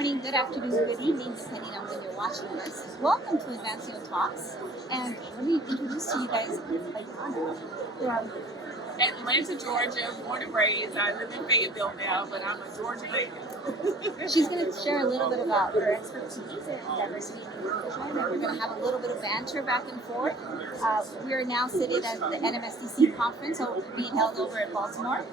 morning, good afternoon, good evening, depending on when you're watching this. Welcome to Advancio Talks. And let me introduce to you guys Ayanna from Atlanta, Georgia, born and raised. I live in Fayetteville now, but I'm a Georgia native. She's going to share a little bit about her expertise in diversity and inclusion, and we're going to have a little bit of banter back and forth. We are now sitting at the NMSDC conference, so being held over in Baltimore.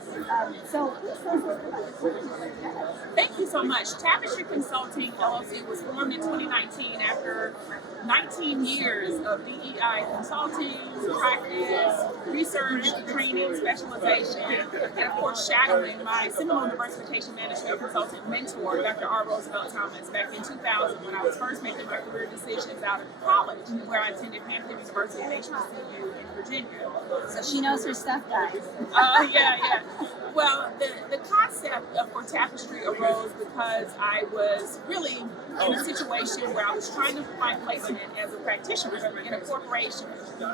So please tell us a little bit about your. Thank you so much. Tapestry Consulting LLC was formed in 2019 after 19 years of DEI consulting, practice, research, training, specialization, and of course shadowing my seminal diversification management consultant mentor, Dr. R. Roosevelt Thomas, back in 2000 when I was first making my career decisions out of college, where I attended Hampton University of HBCU in Virginia. So she knows her stuff, guys. Yeah. Well, the concept for Tapestry arose because I was really in a situation where I was trying to find placement as a practitioner in a corporation.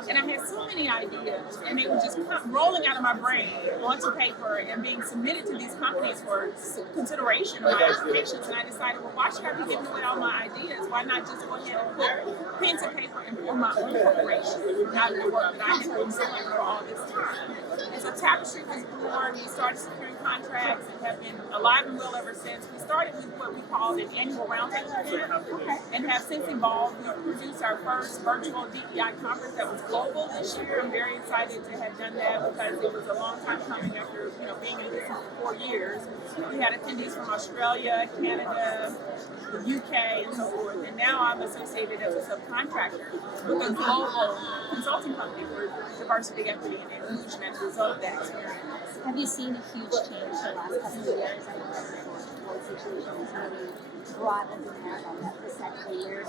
And I had so many ideas, and they were just rolling out of my brain onto paper and being submitted to these companies for consideration of my applications. And I decided, well, why should I be giving away all my ideas? Why not just go ahead and put pen to paper and form my own corporation out of the work that I had been doing for all this time? And so Tapestry was born. We started securing contracts and have been alive and well ever since. We started with what we called an annual roundtable event and have since evolved. We produced our first virtual DEI conference that was global this year. I'm very excited to have done that because it was a long time coming after being in business for 4 years. We had attendees from Australia, Canada, the UK, and so forth. And now I'm associated as a subcontractor with a global consulting company for diversity, equity, and inclusion as a result of that experience. Have you seen a huge change the last couple of years? I know that the whole situation has really brought a demand on that the second years.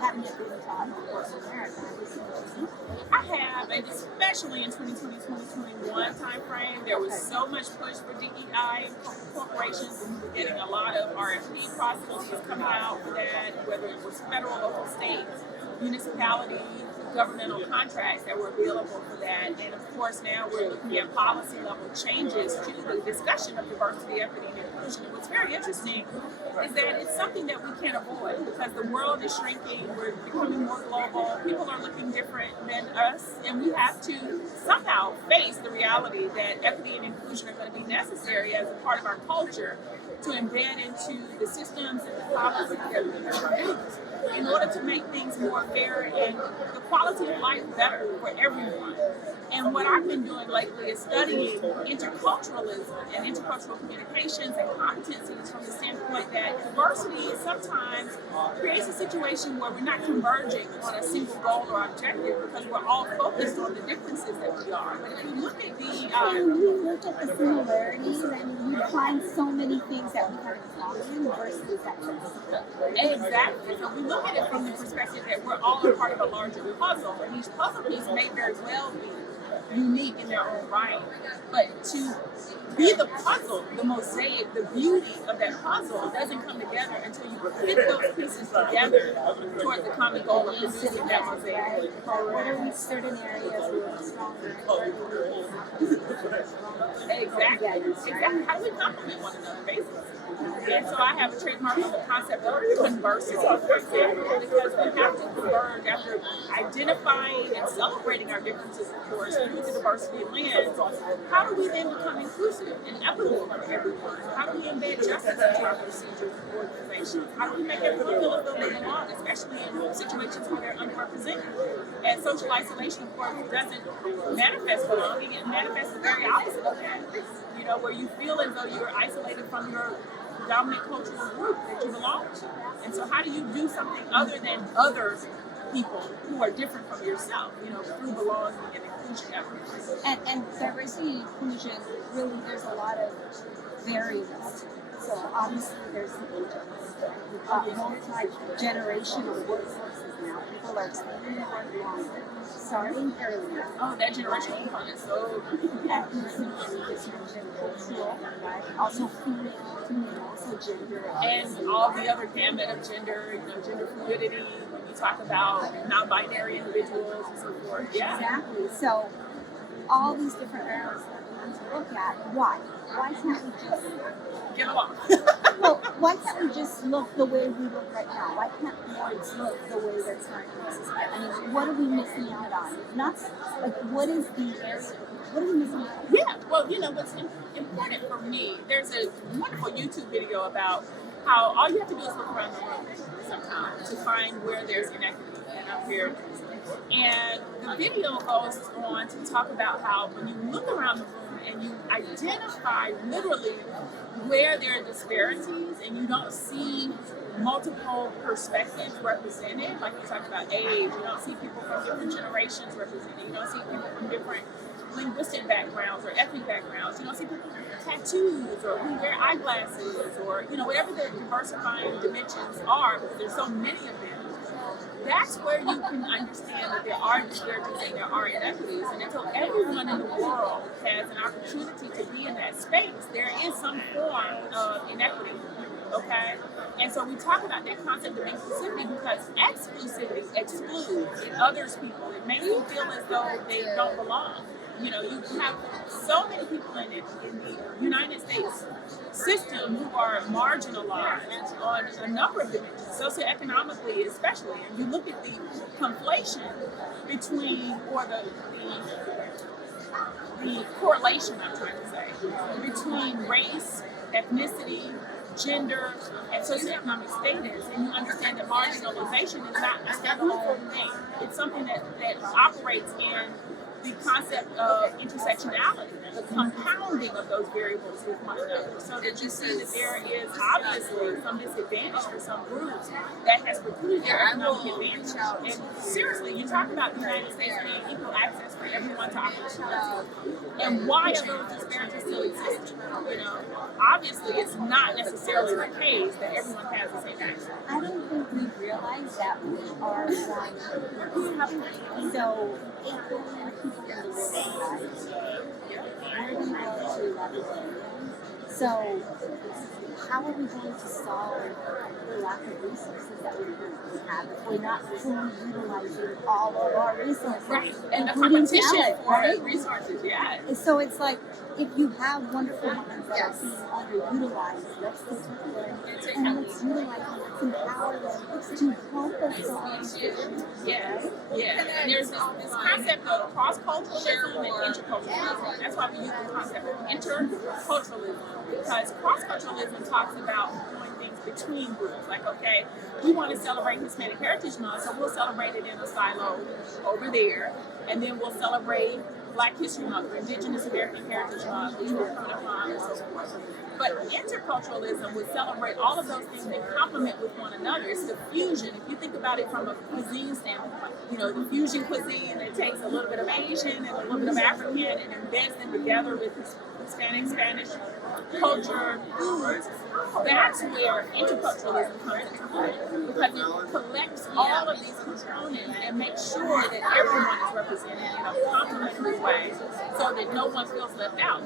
Having it being taught in corporate America, have you seen a change? I have, and especially in 2020, 2021 timeframe, there was so much push for DEI in corporations, and we were getting a lot of RFP processes coming out for that, whether it was federal, local, state, municipality, governmental contracts that were available for that. And of course now we're looking at policy level changes to the discussion of diversity, equity, and inclusion. And what's very interesting is that it's something that we can't avoid because the world is shrinking, we're becoming more global, people are looking different than us, and we have to somehow face the reality that equity and inclusion are going to be necessary as a part of our culture to embed into the systems and the policies that we produce in order to make things more fair and the quality of life better for everyone. And what I've been doing lately is studying interculturalism and intercultural communications and competencies from the standpoint that diversity sometimes creates a situation where we're not converging on a single goal or objective because we're all focused on the differences that we are. But if you look at when you look at the similarities, I mean, you find so many things that we have in common versus that. Exactly. So we look at it from the perspective that we're all a part of a larger puzzle, and each puzzle piece may very well be unique in their own right. But to be the puzzle, the mosaic, the beauty of that puzzle doesn't come together until you fit those pieces together towards the common goal of producing that mosaic. What are we certain areas where we're stronger? Exactly. How do we complement one another, basically? And so I have a trademark on the concept of conversity, for example, because we have to converge after identifying and celebrating our differences, of course, through the diversity lens. How do we then become inclusive and equitable for everyone? How do we embed justice into our procedures and organizations? How do we make everyone feel as though they belong, especially in situations where they're underrepresented? And social isolation, of course, doesn't manifest belonging. It manifests the very opposite of that. Where you feel as though you're isolated from your dominant cultural group that you belong to. And so how do you do something other than other people who are different from yourself, through belonging and inclusion efforts? And diversity and inclusion, really, there's a lot of variables. So obviously there's the age of we've got multi-generational workforces now. People are staying at work longer, starting earlier. Oh, that generational component. So ethnicity, just mentioned cultural, right? Also female, also gender. And all the other gamut of gender, gender fluidity, when you talk about non-binary individuals and so forth. Yeah. Exactly. So all these different areas that we need to look at why. Why can't we just Get along. well, why can't we just look the way we look right now? Why can't boards look the way they're currently existing? I mean, what are we missing out on? Not like what is the area? What are we missing out on? Yeah, well, what's important for me, there's a wonderful YouTube video about how all you have to do is look around the room sometimes to find where there's inequity and unfairness. And the video goes on to talk about how when you look around the room and you identify literally where there are disparities and you don't see multiple perspectives represented, like you talked about age, you don't see people from different generations represented, you don't see people from different linguistic backgrounds or ethnic backgrounds, you don't see people with tattoos or who wear eyeglasses or, whatever the diversifying dimensions are, because there's so many of them. That's where you can understand that there are disparities and there are inequities. And until everyone in the world has an opportunity to be in that space, there is some form of inequity. Okay? And so we talk about that concept of inclusivity because exclusivity excludes. It others people. It makes them feel as though they don't belong. You have so many people in the United States system who are marginalized on a number of dimensions, socioeconomically especially. And you look at the conflation between, or the correlation, I'm trying to say, between race, ethnicity, gender, and socioeconomic status, and you understand that marginalization is not a standalone thing. It's something that operates in the concept of intersectionality, the compounding of those variables with one another, so that you see that there is obviously some disadvantage for some groups that has precluded their economic advantage. And seriously, you talk about the United States being equal access for everyone to opportunity, and why are those disparities still exist? Obviously it's not necessarily the case that everyone has the same access. I don't think we realize that we are one. So 8 billion people in the world, we're going to go to 11 billion. So how are we going to solve the lack of resources that we currently have if we're not fully utilizing all of our resources? Right, and the including competition talent, for right? resources, yeah. So it's like, if you have wonderful minds that are being underutilized, let's take them and let's utilize them, let's empower them to help us solve. Yes, yes. And there's this concept of cross-culturalism and interculturalism. That's why we use the concept of interculturalism, because cross-culturalism talks about doing things between groups. Like, okay, we want to celebrate Hispanic Heritage Month, so we'll celebrate it in a silo over there, and then we'll celebrate Black History Month or Indigenous American Heritage Month, which we're coming upon, and so forth. But interculturalism would celebrate all of those things that complement with one another. It's the fusion. If you think about it from a cuisine standpoint, the fusion cuisine that takes a little bit of Asian and a little bit of African and embeds them together with Hispanic, Spanish culture, foods. That's where interculturalism comes into play, because it collects all of these components and makes sure that everyone is represented in a complementary way, so that no one feels left out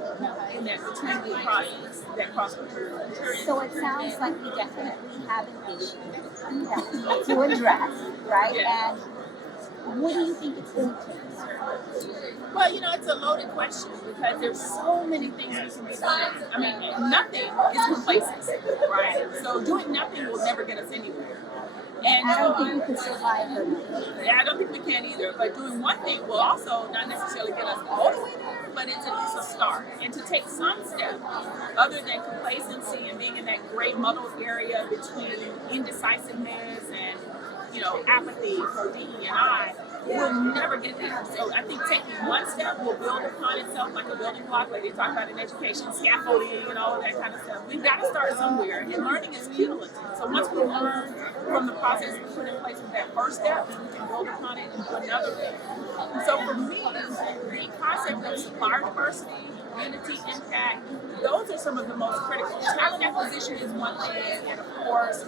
in that between process, that cross-culturalism. So it sounds like we definitely have an issue that we need to address, right? Yeah. And what do you think it's going to take? Well, it's a loaded question because there's so many things we can be doing. I mean, nothing is complacency, right? So doing nothing will never get us anywhere. And I don't think we can survive it. Yeah, I don't think we can either. But doing one thing will also not necessarily get us all the way there, but it's at least a start. And to take some steps other than complacency and being in that gray muddled area between indecisiveness and apathy for DE&I, we'll never get there. So I think taking one step will build upon itself like a building block, like they talk about in education, scaffolding and all of that kind of stuff. We've got to start somewhere, and learning is cumulative. So once we learn from the process we put in place with that first step, then we can build upon it and do another thing. And so for me, the concept of supplier diversity, community impact, those are some of the most critical. Talent acquisition is one thing, and of course,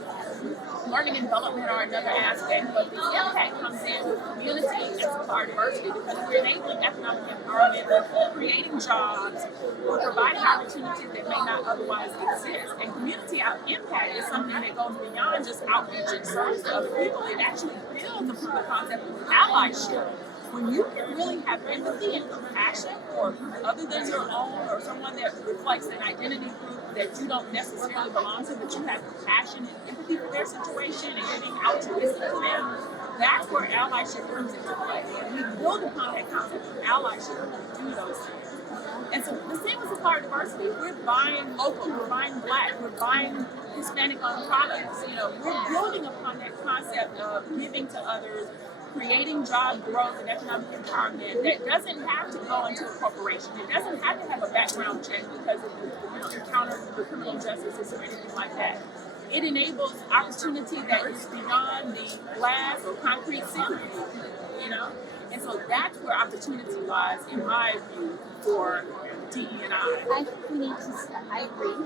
learning and development are another aspect, but the impact comes in with community and supplier diversity, because we're enabling economic empowerment, we're creating jobs, we're providing opportunities that may not otherwise exist. And community impact is something that goes beyond just outreach and service to other people. It actually builds upon the concept of allyship. when you can really have empathy and compassion for other than your own or someone that reflects an identity group that you don't necessarily belong to, but you have compassion and empathy for their situation and you're being altruistic to them, that's where allyship comes into play. And we build upon that concept of allyship when we do those things. And so the same with supplier diversity. We're buying local, we're buying black, we're buying Hispanic-owned products. You know, we're building upon that concept of giving to others, creating job growth and economic empowerment that doesn't have to go into a corporation. It doesn't have to have a background check because of encounter with criminal justice or anything like that. It enables opportunity that is beyond the glass or concrete ceiling, you know? And so that's where opportunity lies, in my view, for DE&I. I think we need to, I agree,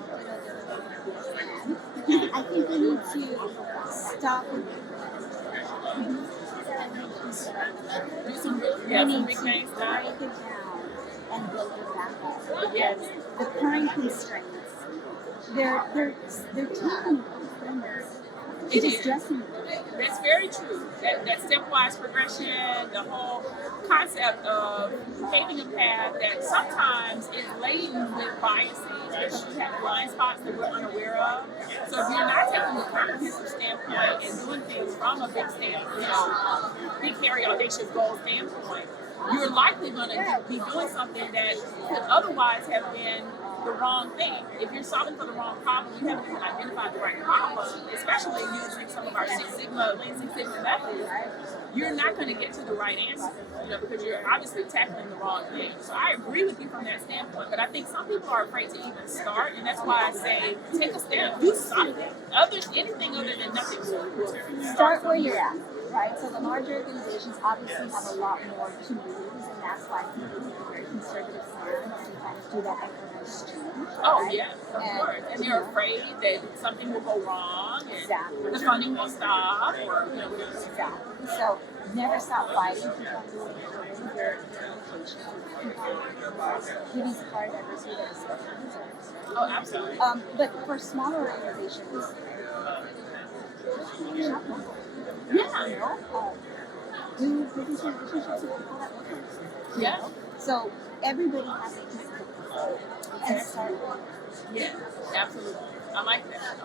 I think we need to stop with Do some big things break it down and build it back up. Yes. The current constraints, they're taking It just is. dressing it. That's very true. That stepwise progression, the whole concept of paving a path that sometimes is laden with biases because you have blind spots that we're unaware of. So if you're not taking a comprehensive standpoint and doing things from a big standpoint, big, hairy, audacious goal standpoint, you're likely going to be doing something that could otherwise have been the wrong thing. If you're solving for the wrong problem, you haven't even identified the right problem, especially using some of our Lean Six Sigma methods, you're not going to get to the right answer, because you're obviously tackling the wrong thing. So I agree with you from that standpoint, but I think some people are afraid to even start, and that's why I say take a step, do something. Anything other than nothing will start where you're at, right? So the larger organizations obviously have a lot more to lose, and that's why people take a very conservative stance and kind of do that incremental change. Oh, right? yeah, of course. And they're afraid that something will go wrong and Exactly. the funding will stop or, Exactly. So never stop fighting. Keep on doing your education. Giving support to diversity that is deserves. Oh, absolutely. But for smaller organizations, shop local. Yeah. Do business relationships with people that work with you. Yeah. So everybody has a piece of it. And start. Yeah, absolutely. I like that.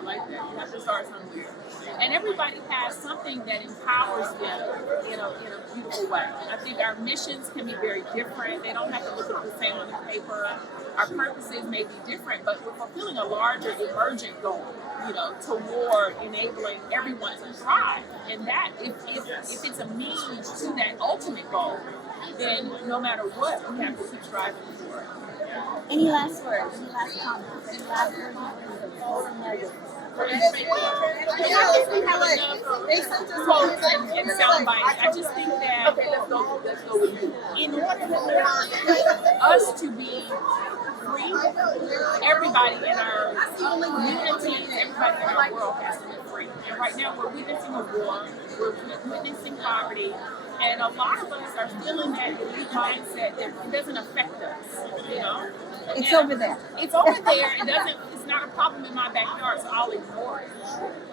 You have to start somewhere. And everybody has something that empowers them in a beautiful way. I think our missions can be very different. They don't have to look the same on the paper. Our purposes may be different, but we're fulfilling a larger emergent goal, toward enabling everyone to thrive. And that, if it's a means to that ultimate goal, then no matter what, we have to keep striving for it. Any last words? Any last comments? Any last words? We have enough quotes and sound bites. I just think that in order for us to be free, everybody in our communities, everybody in our world has to be free. And right now we're witnessing a war, we're witnessing poverty, and a lot of us are still in that elite mindset that it doesn't affect us, It's over there. It's over there. It's not a problem in my backyard, so I'll ignore it.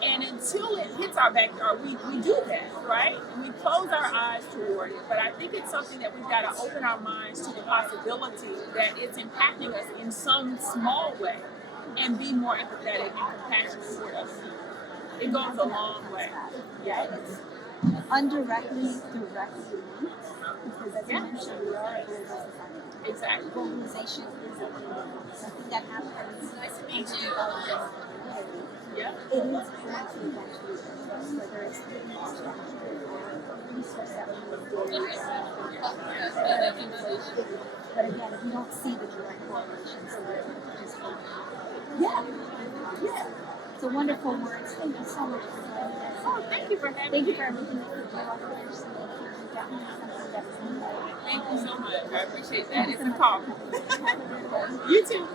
And until it hits our backyard, we do that, right? We close our eyes toward it. But I think it's something that we've got to open our minds to the possibility that it's impacting us in some small way and be more empathetic and compassionate toward other people. It goes a long way. Yeah. Indirectly, directly linked, because as you mentioned, we are a global society. Exactly. Globalization is something that happens. Yeah. It is going to eventually, whether it's the infrastructure or resource that we need. But again, if you don't see the direct correlations, just yeah. It's a wonderful words. Thank you so much for joining us. Oh, thank you for having me. Thank you for everything that you do. I hope there's definitely something that's needed. Thank you so much. I appreciate that. It's a call. Have a good one. You too.